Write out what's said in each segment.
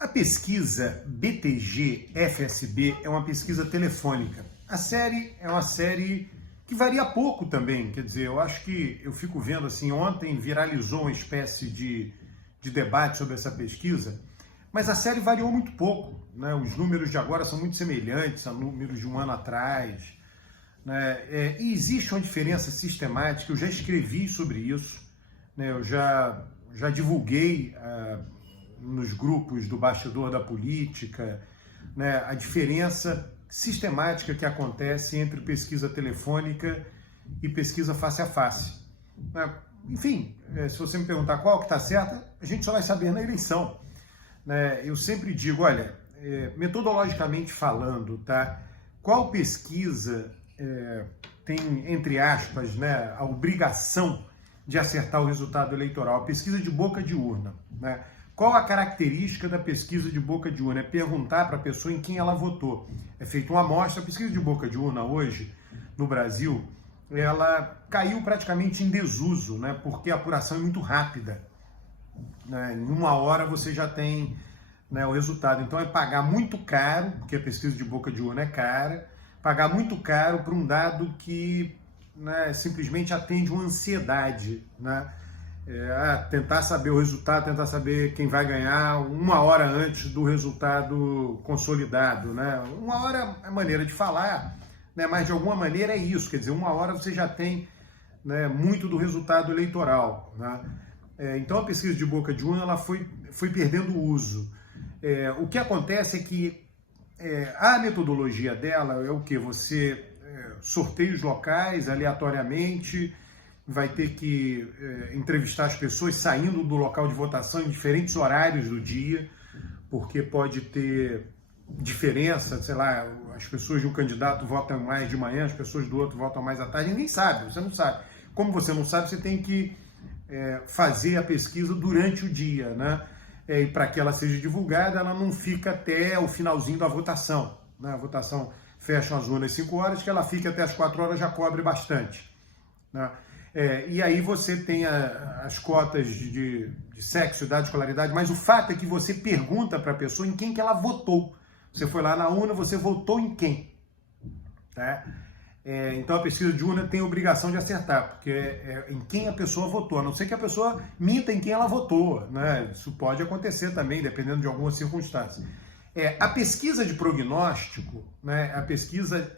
A pesquisa BTG-FSB é uma pesquisa telefônica. A série é uma série que varia pouco também, quer dizer, eu acho que eu fico vendo assim, ontem viralizou uma espécie de debate sobre essa pesquisa, mas a série variou muito pouco, né? Os números de agora são muito semelhantes a números de um ano atrás, né? E existe uma diferença sistemática, eu já escrevi sobre isso, né? Eu já divulguei nos grupos do bastidor da política, né, a diferença sistemática que acontece entre pesquisa telefônica e pesquisa face a face. Enfim, se você me perguntar qual que está certa, a gente só vai saber na eleição. Eu sempre digo, olha, metodologicamente falando, tá? Qual pesquisa tem, entre aspas, né, a obrigação de acertar o resultado eleitoral? A pesquisa de boca de urna, né? Qual a característica da pesquisa de boca de urna? É perguntar para a pessoa em quem ela votou. É feita uma amostra. A pesquisa de boca de urna hoje, no Brasil, ela caiu praticamente em desuso, né? Porque a apuração é muito rápida, né? Em uma hora você já tem, né, o resultado. Então é pagar muito caro, porque a pesquisa de boca de urna é cara, pagar muito caro por um dado que, né, simplesmente atende uma ansiedade, né? Tentar saber o resultado, tentar saber quem vai ganhar uma hora antes do resultado consolidado, né? Uma hora é maneira de falar, né? Mas de alguma maneira é isso, quer dizer, uma hora você já tem, né, muito do resultado eleitoral, né? Então a pesquisa de boca de urna ela foi perdendo o uso. O que acontece é que a metodologia dela é o que? Você sorteia os locais aleatoriamente, vai ter que entrevistar as pessoas saindo do local de votação em diferentes horários do dia, porque pode ter diferença, sei lá, as pessoas de um candidato votam mais de manhã, as pessoas do outro votam mais à tarde, ninguém sabe, você não sabe. Como você não sabe, você tem que fazer a pesquisa durante o dia, né? E para que ela seja divulgada, ela não fica até o finalzinho da votação, né? A votação fecha as urnas às 5 horas, que ela fica até as 4 horas, já cobre bastante, né? E aí você tem as cotas de sexo, idade, escolaridade, mas o fato é que você pergunta para a pessoa em quem que ela votou. Você foi lá na urna, você votou em quem? Tá? Então a pesquisa de urna tem a obrigação de acertar, porque é em quem a pessoa votou, a não ser que a pessoa minta em quem ela votou, né? Isso pode acontecer também, dependendo de alguma circunstância. A pesquisa de prognóstico, né? A pesquisa...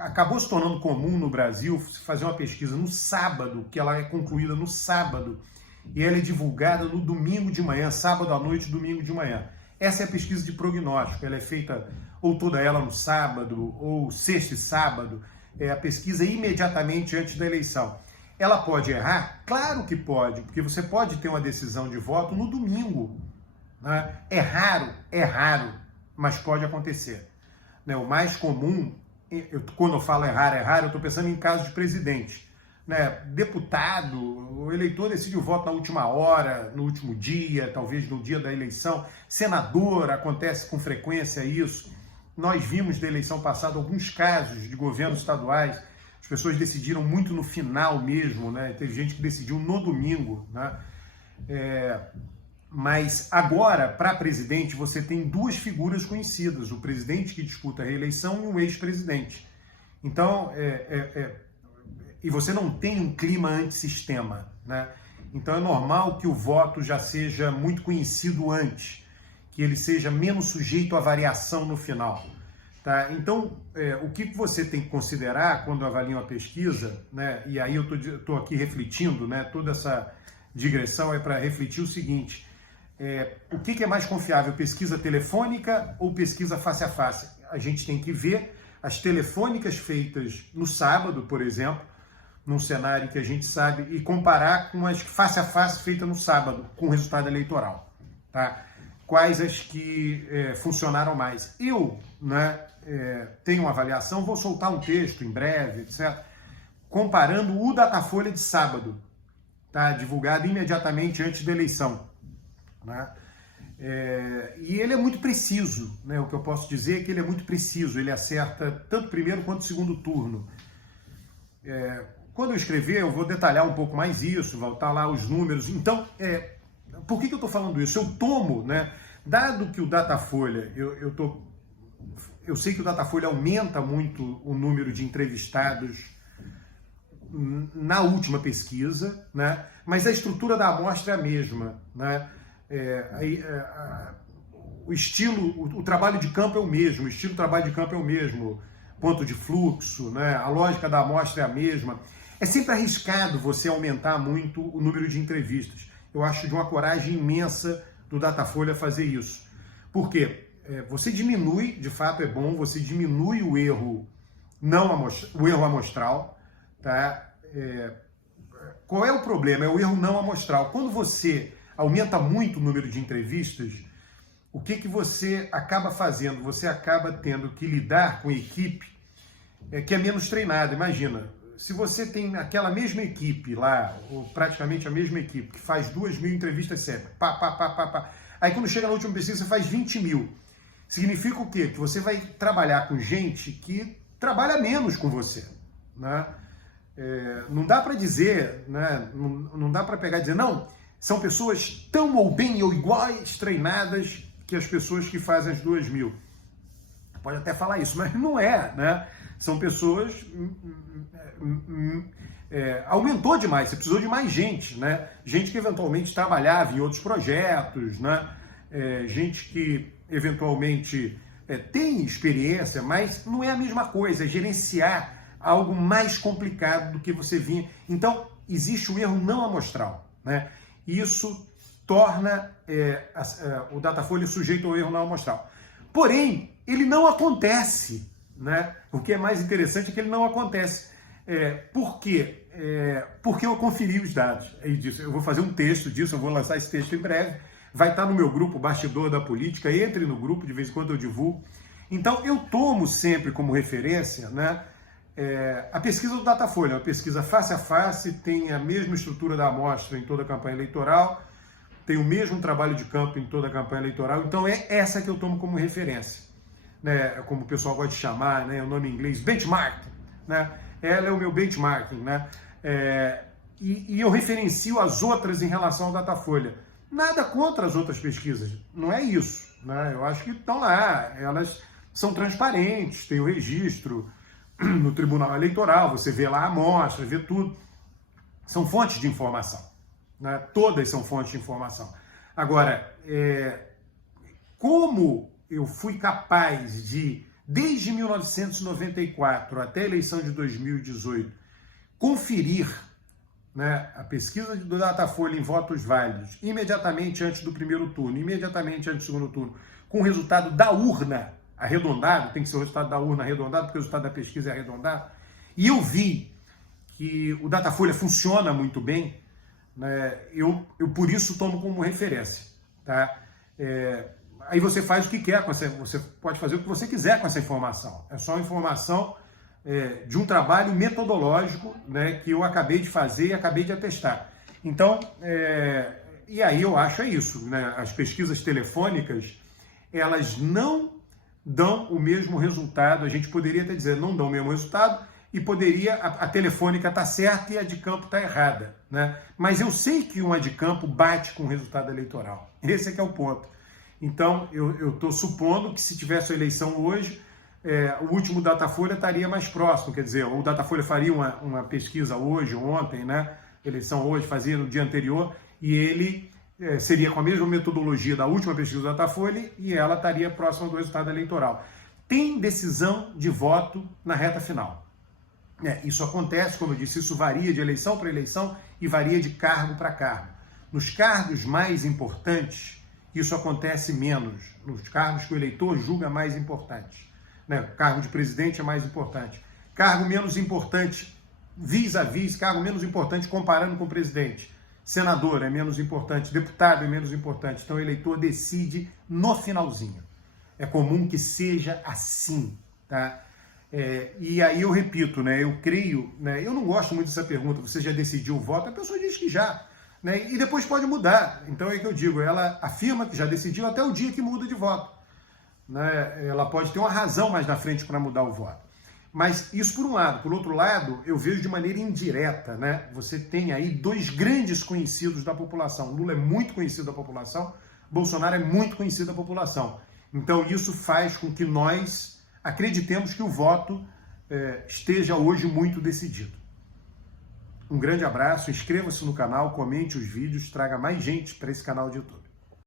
acabou se tornando comum no Brasil fazer uma pesquisa no sábado, que ela é concluída no sábado, e ela é divulgada no domingo de manhã, sábado à noite, domingo de manhã. Essa é a pesquisa de prognóstico, ela é feita ou toda ela no sábado, ou sexta e sábado, a pesquisa imediatamente antes da eleição. Ela pode errar? Claro que pode, porque você pode ter uma decisão de voto no domingo, né? É raro, mas pode acontecer. O mais comum, quando eu falo errar, eu estou pensando em casos de presidente, né? Deputado, o eleitor decide o voto na última hora, no último dia, talvez no dia da eleição. Senador, acontece com frequência isso. Nós vimos na eleição passada alguns casos de governos estaduais, as pessoas decidiram muito no final mesmo, né? Teve gente que decidiu no domingo, né? Mas agora, para presidente, você tem duas figuras conhecidas, o presidente que disputa a reeleição e um ex-presidente. Então, e você não tem um clima antissistema, né? Então é normal que o voto já seja muito conhecido antes, que ele seja menos sujeito à variação no final, tá? Então, o que você tem que considerar quando avalia uma pesquisa, né? E aí eu estou aqui refletindo, né? Toda essa digressão é para refletir o seguinte: o que é mais confiável, pesquisa telefônica ou pesquisa face a face? A gente tem que ver as telefônicas feitas no sábado, por exemplo, num cenário que a gente sabe, e comparar com as face a face feitas no sábado, com o resultado eleitoral, tá? Quais as que funcionaram mais? Eu, né, tenho uma avaliação, vou soltar um texto em breve, etc., comparando o Datafolha de sábado, tá? Divulgado imediatamente antes da eleição, né? E ele é muito preciso, né? O que eu posso dizer é que ele é muito preciso, ele acerta tanto o primeiro quanto o segundo turno. Quando eu escrever, eu vou detalhar um pouco mais isso, voltar lá os números. Então, por que eu estou falando isso? Eu tomo, né, dado que o Datafolha, eu sei que o Datafolha aumenta muito o número de entrevistados na última pesquisa, né, mas a estrutura da amostra é a mesma, né, o estilo, o trabalho de campo é o mesmo, o estilo de trabalho de campo é o mesmo, ponto de fluxo, né, a lógica da amostra é a mesma. É sempre arriscado você aumentar muito o número de entrevistas. Eu acho de uma coragem imensa do Datafolha fazer isso. Por quê? Você diminui, de fato é bom, você diminui o erro o erro amostral, tá? Qual é o problema? É o erro não amostral. Quando você aumenta muito o número de entrevistas, o que você acaba fazendo? Você acaba tendo que lidar com equipe que é menos treinada. Imagina, se você tem aquela mesma equipe lá, ou praticamente a mesma equipe, que faz 2.000 entrevistas sempre, aí quando chega na última pesquisa você faz 20.000. Significa o quê? Que você vai trabalhar com gente que trabalha menos com você, né? Não dá para dizer, né? Não dá para pegar e dizer, não, são pessoas tão ou bem ou iguais treinadas que as pessoas que fazem as 2.000. Pode até falar isso, mas não é, né? São pessoas... aumentou demais, você precisou de mais gente, né? Gente que eventualmente trabalhava em outros projetos, né? Gente que eventualmente tem experiência, mas não é a mesma coisa, é gerenciar algo mais complicado do que você vinha. Então, existe o erro não amostral, né? Isso torna o Datafolha sujeito ao erro não amostral. Porém, ele não acontece, né? O que é mais interessante é que ele não acontece. Por quê? Porque eu conferi os dados. Eu vou fazer um texto disso, eu vou lançar esse texto em breve. Vai estar no meu grupo, Bastidor da Política. Entre no grupo, de vez em quando eu divulgo. Então, eu tomo sempre como referência, né, a pesquisa do Datafolha. Uma pesquisa face a face, tem a mesma estrutura da amostra em toda a campanha eleitoral, tem o mesmo trabalho de campo em toda a campanha eleitoral. Então, é essa que eu tomo como referência, né, como o pessoal gosta de chamar, né, o nome em inglês, benchmarking, né? Ela é o meu benchmarking, né? E eu referencio as outras em relação ao Datafolha. Nada contra as outras pesquisas, não é isso, né? Eu acho que estão lá, elas são transparentes, tem o registro no Tribunal Eleitoral, você vê lá a amostra, vê tudo. São fontes de informação, né? Todas são fontes de informação. Agora, como eu fui capaz de, desde 1994 até a eleição de 2018, conferir, né, a pesquisa do Datafolha em votos válidos imediatamente antes do primeiro turno, imediatamente antes do segundo turno, com o resultado da urna arredondado, tem que ser o resultado da urna arredondado, porque o resultado da pesquisa é arredondado, e eu vi que o Datafolha funciona muito bem, né, eu por isso tomo como referência, tá? Aí você faz o que quer com essa, você pode fazer o que você quiser com essa informação. É só uma informação de um trabalho metodológico, né, que eu acabei de fazer e acabei de atestar. Então, e aí eu acho isso, né? As pesquisas telefônicas, elas não dão o mesmo resultado. A gente poderia até dizer, não dão o mesmo resultado, e poderia, a telefônica está certa e a de campo está errada, né? Mas eu sei que uma de campo bate com o resultado eleitoral. Esse é que é o ponto. Então, eu estou supondo que se tivesse a eleição hoje, o último Datafolha estaria mais próximo, quer dizer, o Datafolha faria uma pesquisa hoje, ontem, né? Eleição hoje, fazia no dia anterior, e ele seria com a mesma metodologia da última pesquisa do Datafolha e ela estaria próxima do resultado eleitoral. Tem decisão de voto na reta final. Isso acontece, como eu disse, isso varia de eleição para eleição e varia de cargo para cargo. Nos cargos mais importantes, isso acontece menos, nos cargos que o eleitor julga mais importantes, né? Cargo de presidente é mais importante. Cargo menos importante, vis-a-vis, cargo menos importante comparando com o presidente. Senador é menos importante, deputado é menos importante. Então o eleitor decide no finalzinho. É comum que seja assim, tá? E aí eu repito, né? Eu creio, né? Eu não gosto muito dessa pergunta, você já decidiu o voto? A pessoa diz que já. Né? E depois pode mudar. Então é que eu digo, ela afirma que já decidiu até o dia que muda de voto. Né? Ela pode ter uma razão mais na frente para mudar o voto. Mas isso por um lado. Por outro lado, eu vejo de maneira indireta, né? Você tem aí dois grandes conhecidos da população. Lula é muito conhecido da população, Bolsonaro é muito conhecido da população. Então isso faz com que nós acreditemos que o voto esteja hoje muito decidido. Um grande abraço, inscreva-se no canal, comente os vídeos, traga mais gente para esse canal de YouTube.